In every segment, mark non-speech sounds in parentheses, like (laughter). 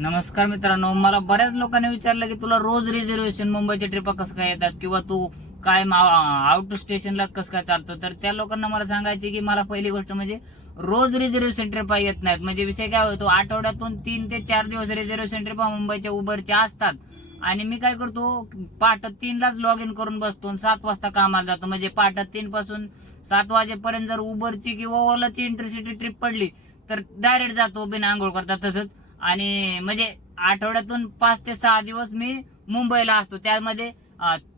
नमस्कार मित्रांनो मला बऱ्याच लोकांनी विचारलं की तुला रोज रिझर्वेशन मुंबईच्या ट्रिपा कसं काय येतात किंवा तू काय आउट स्टेशनला कसं काय चालतो? तर त्या लोकांना मला सांगायचे की मला पहिली गोष्ट म्हणजे रोज रिझर्वेशन ट्रिपा येत नाहीत. म्हणजे विषय काय होतो आठवड्यातून तीन ते चार दिवस रिझर्वेशन ट्रिपा मुंबईच्या उबरच्या असतात. आणि मी काय करतो पहाट तीनलाच लॉग इन करून बसतो आणि सात वाजता कामाला जातो. म्हणजे पहाट तीन पासून सात वाजेपर्यंत जर उबरची किंवा ओलाची इंटरसिटी ट्रिप पडली तर डायरेक्ट जातो बिना आंघोळ करता. तसंच आणि म्हणजे आठवड्यातून पाच ते सहा दिवस मी मुंबईला असतो. त्यामध्ये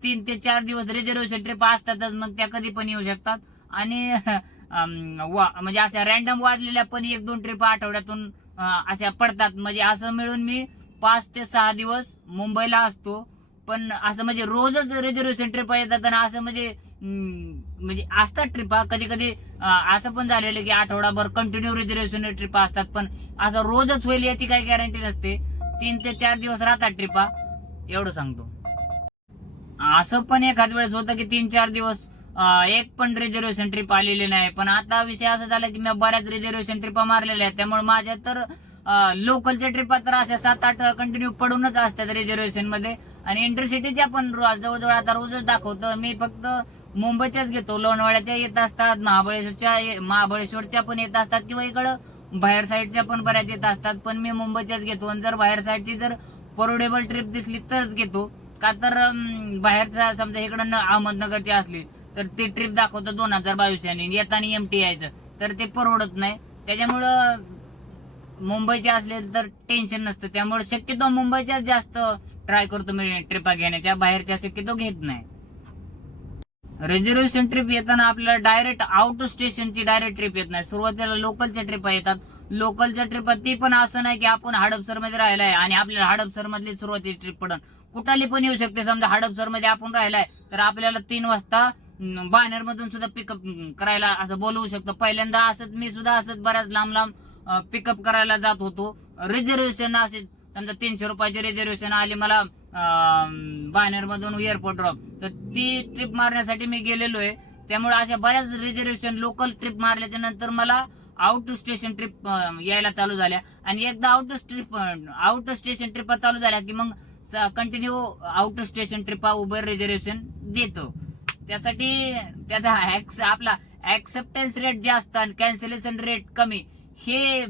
तीन ते चार दिवस रिझर्वेशन ट्रिप असतातच मग त्या कधी पण येऊ शकतात. आणि (laughs) अं, वा- म्हणजे अशा रॅन्डम वाजलेल्या पण एक दोन ट्रिप आठवड्यातून अशा पडतात. म्हणजे असं मिळून मी पाच ते सहा दिवस मुंबईला असतो. पण असं म्हणजे रोजच रिझर्वेशन ट्रिपा येतात आणि असं म्हणजे म्हणजे असतात ट्रिपा कधी कधी असं पण झालेलं की आठवडाभर कंटिन्यू रिझर्वेशन ट्रिपा असतात. पण असं रोजच होईल याची काही गॅरंटी नसते. तीन ते चार दिवस राहतात ट्रिपा एवढं सांगतो. असं पण एखाद वेळेस होतं की तीन चार दिवस एक पण रिझर्वेशन ट्रिप आलेली नाही. पण आता विषय असा झाला की मी बऱ्याच रिझर्वेशन ट्रिपा मारलेल्या आहेत. त्यामुळे माझ्या तर लोकलच्या ट्रिपा तर अशा सात आठ कंटिन्यू पडूनच असतात रिझर्वेशनमध्ये. आणि इंटरसिटीच्या पण रोज जवळजवळ आता रोजच दाखवतं. मी फक्त मुंबईच्याच घेतो. लोणावळ्याच्या येत असतात महाबळेश्वरच्या महाबळेश्वरच्या पण येत असतात किंवा इकडं बाहेर साईडच्या पण बऱ्याच येत असतात. पण मी मुंबईच्याच घेतो. आणि जर बाहेर साईडची जर परवडेबल ट्रिप दिसली तरच घेतो. का तर बाहेरचा समजा इकडं न- अहमदनगरची असली तर ती ट्रिप दाखवतं दोन हजार बावीस आणि येताना एम टी यायचं तर ते परवडत नाही. त्याच्यामुळं मुंबईचे असले तर टेन्शन नसतं. त्यामुळे शक्यतो मुंबईच्याच जास्त ट्राय करतो मी ट्रिपा घेण्याच्या. बाहेरच्या शक्यतो घेत नाही. रिझर्वेशन ट्रिप येताना आपल्याला डायरेक्ट आउट स्टेशनची डायरेक्ट ट्रिप येत नाही. सुरुवातीला लोकलच्या ट्रिपा येतात. लोकलच्या ट्रिपा ती पण असं नाही की आपण हडपसरमध्ये राहिलाय आणि आपल्याला हडपसर मधली सुरुवातीची ट्रिप पडन. कुठाली पण येऊ शकते. समजा हडपसरमध्ये आपण राहिलाय तर आपल्याला तीन वाजता बानेर मधून सुद्धा पिकअप करायला असं बोलवू शकतो. पहिल्यांदा असंच मी सुद्धा असंच बऱ्याच लांब लांब पिकअप करायला जात होतो. रिझर्वेशन असे समजा तीनशे रुपयाचे रिझर्वेशन आले मला बायनरमधून मधून एअरपोर्ट ड्रॉप तर ती ट्रिप मारण्यासाठी मी गेलेलो आहे त्यामुळे अशा बऱ्याच रिझर्वेशन लोकल ट्रिप मारल्याच्या नंतर मला आउट स्टेशन ट्रिप यायला चालू झाल्या. आणि एकदा आउट ट्रिप आउट स्टेशन ट्रिपा चालू झाल्या की मग कंटिन्यू आउट स्टेशन ट्रिपा उबर रिझर्वेशन देतो. त्यासाठी त्याचा (laughs) आपला ऍक्सेप्टन्स रेट जास्त आणि कॅन्सलेशन रेट कमी हे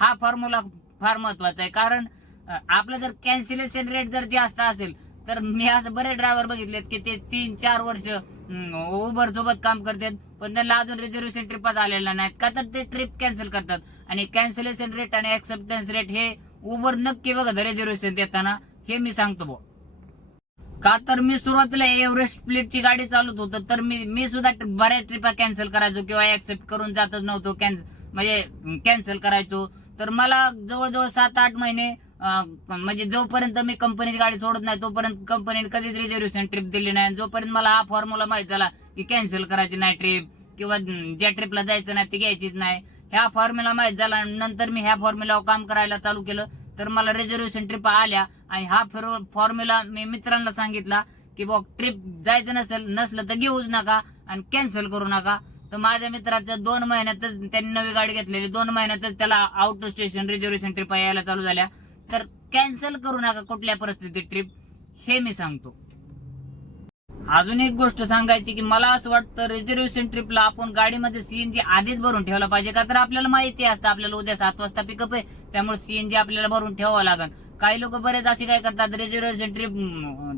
हा फॉर्म्युला फार महत्त्वाचा आहे. कारण आपलं जर कॅन्सलेशन रेट जर जास्त असेल तर मी असं बरेच ड्रायव्हर बघितलेत की ते तीन चार वर्ष उबर सोबत काम करतात पण त्यांना अजून रिझर्वेशन ट्रिपच आलेल्या नाहीत. का तर ते ट्रिप कॅन्सल करतात. आणि कॅन्सलेशन रेट आणि ऍक्सेप्टन्स रेट हे उबर नक्की बघा रिझर्वेशन देताना हे मी सांगतो भाऊ. का तर मी सुरुवातीला एव्हरेस्ट प्लेटची गाडी चालवत होतो तर मी मी सुद्धा बऱ्याच ट्रिपा कॅन्सल करायचो किंवा ऍक्सेप्ट करून जातच नव्हतो कॅन्सल म्हणजे कॅन्सल करायचो. तर मला जवळजवळ सात आठ महिने म्हणजे जोपर्यंत मी कंपनीची गाडी सोडत नाही तोपर्यंत कंपनीने कधीच रिझर्वेशन ट्रिप दिली नाही. जोपर्यंत मला हा फॉर्म्युला माहीत झाला की कॅन्सल करायची नाही ट्रिप किंवा ज्या ट्रिपला जायचं नाही ती घ्यायचीच नाही. ह्या फॉर्म्युला माहीत झाला नंतर मी ह्या फॉर्म्युलावर काम करायला चालू केलं. तर मला रिझर्वेशन ट्रिप आल्या आणि हा फॉर्म्युला मी मित्रांना सांगितला की बघ ट्रिप जायचं नसेल नसलं तर घेऊच नका आणि कॅन्सल करू नका. तर माझ्या मित्राचं दोन महिन्यातच त्यांनी नवी गाडी घेतलेली. दोन महिन्यातच त्याला आउट स्टेशन रिझर्वेशन ट्रिप यायला चालू झाल्या. तर कॅन्सल करू नका कुठल्या परिस्थितीत ट्रिप हे मी सांगतो. अजून एक गोष्ट सांगायची की मला असं वाटतं रिझर्व्हेशन ट्रिपला आपण गाडीमध्ये सीएनजी आधीच भरून ठेवला पाहिजे का? तर आपल्याला माहिती असतं आपल्याला उद्या सात वाजता पिकअप आहे त्यामुळे सीएनजी आपल्याला भरून ठेवावं लागेल. काही लोक बरेच असे काय करतात रिझर्व्हेशन ट्रिप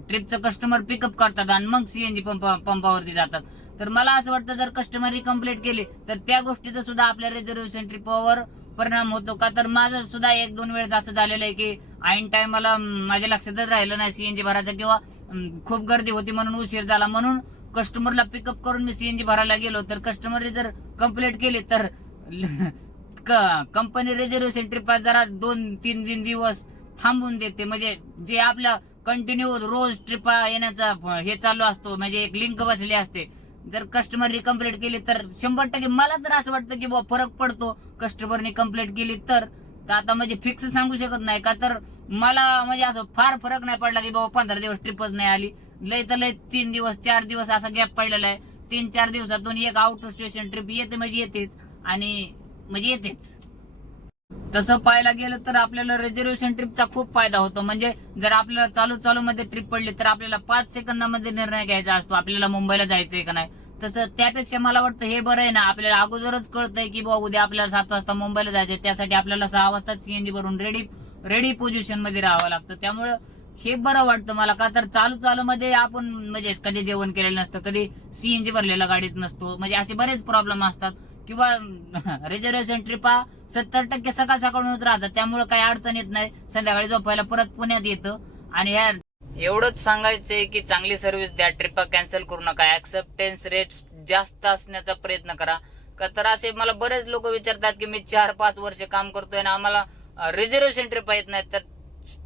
ट्रिपचं कस्टमर पिकअप करतात आणि मग सीएनजी पंप पंपावरती जातात. तर मला असं वाटतं जर कस्टमरनी कंप्लीट केली तर त्या गोष्टीचं सुद्धा आपल्या रिझर्व्हेशन ट्रिपवर परिणाम होतो का? तर माझं सुद्धा एक दोन वेळेस असं झालेलं आहे की ऐन टायमाला माझ्या लक्षातच राहिलं नाही सीएनजी भरायचं किंवा खूप गर्दी होती म्हणून उशीर झाला. म्हणून कस्टमरला पिकअप करून मी सीएनजी भरायला गेलो. तर कस्टमरने जर कंप्लीट केली तर कंपनी रिझर्वेशन ट्रिप जरा दोन तीन तीन दिवस थांबून देते. म्हणजे जे आपलं कंटिन्यू रोज ट्रिपा येण्याचा हे चालू असतो. म्हणजे एक लिंक बसली असते. जर कस्टमरनी कंप्लीट केली तर शंभर टक्के मला तर असं वाटतं की बाबा फरक पडतो. कस्टमरनी कंप्लीट केली तर. तर आता म्हणजे फिक्स सांगू शकत नाही का? तर मला म्हणजे असं फार फरक नाही पडला की बाबा पंधरा दिवस ट्रिपच नाही आली. लय तर लय तीन दिवस चार दिवस असा गॅप पडलेला आहे. तीन चार दिवसातून एक आउट स्टेशन ट्रिप येते म्हणजे येतेच. आणि म्हणजे येतेच. तसं पाहायला गेलं तर आपल्याला रिझर्वेशन ट्रिपचा खूप फायदा होतो. म्हणजे जर आपल्याला चालू चालू मध्ये ट्रिप पडली तर आपल्याला पाच सेकंदामध्ये निर्णय घ्यायचा असतो. आपल्याला मुंबईला जायचंय का नाही? तसं त्यापेक्षा मला वाटतं हे बरं आहे ना. आपल्याला अगोदरच कळतंय की बाबा उद्या आपल्याला सात वाजता मुंबईला जायचंय. त्यासाठी आपल्याला सहा वाजता सीएनजी भरून रेडी रेडी पोझिशनमध्ये राहावं लागतं. त्यामुळे हे बरं वाटतं मला. का तर चालू चालू मध्ये आपण म्हणजे कधी जेवण केलेलं नसतं कधी सीएनजी भरलेला गाडीत नसतो. म्हणजे असे बरेच प्रॉब्लेम असतात. किंवा (laughs) रिझर्वेशन ट्रिपा सत्तर टक्के सकाळ सकाळूनच राहतात. त्यामुळे काही अडचण येत नाही. संध्याकाळी झोपायला परत पुण्यात येतं. आणि ह्या एवढंच सांगायचंय की चांगली सर्व्हिस द्या. ट्रिपा कॅन्सल करू नका. ऍक्सेप्टन्स रेट जास्त असण्याचा प्रयत्न करा. का तर असे मला बरेच लोक विचारतात की मी चार पाच वर्ष काम करतोय आणि आम्हाला रिझर्वेशन ट्रिप येत नाही. तर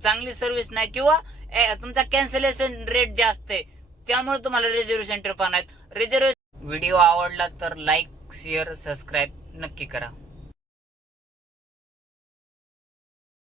चांगली सर्व्हिस नाही. किंवा ए, तुमचा कॅन्सलेशन रेट जास्त आहे. त्यामुळे तुम्हाला रिझर्वेशन ट्रिप नाहीत. रिझर्वेशन व्हिडिओ आवडला तर लाईक शेअर सबस्क्राईब नक्की करा.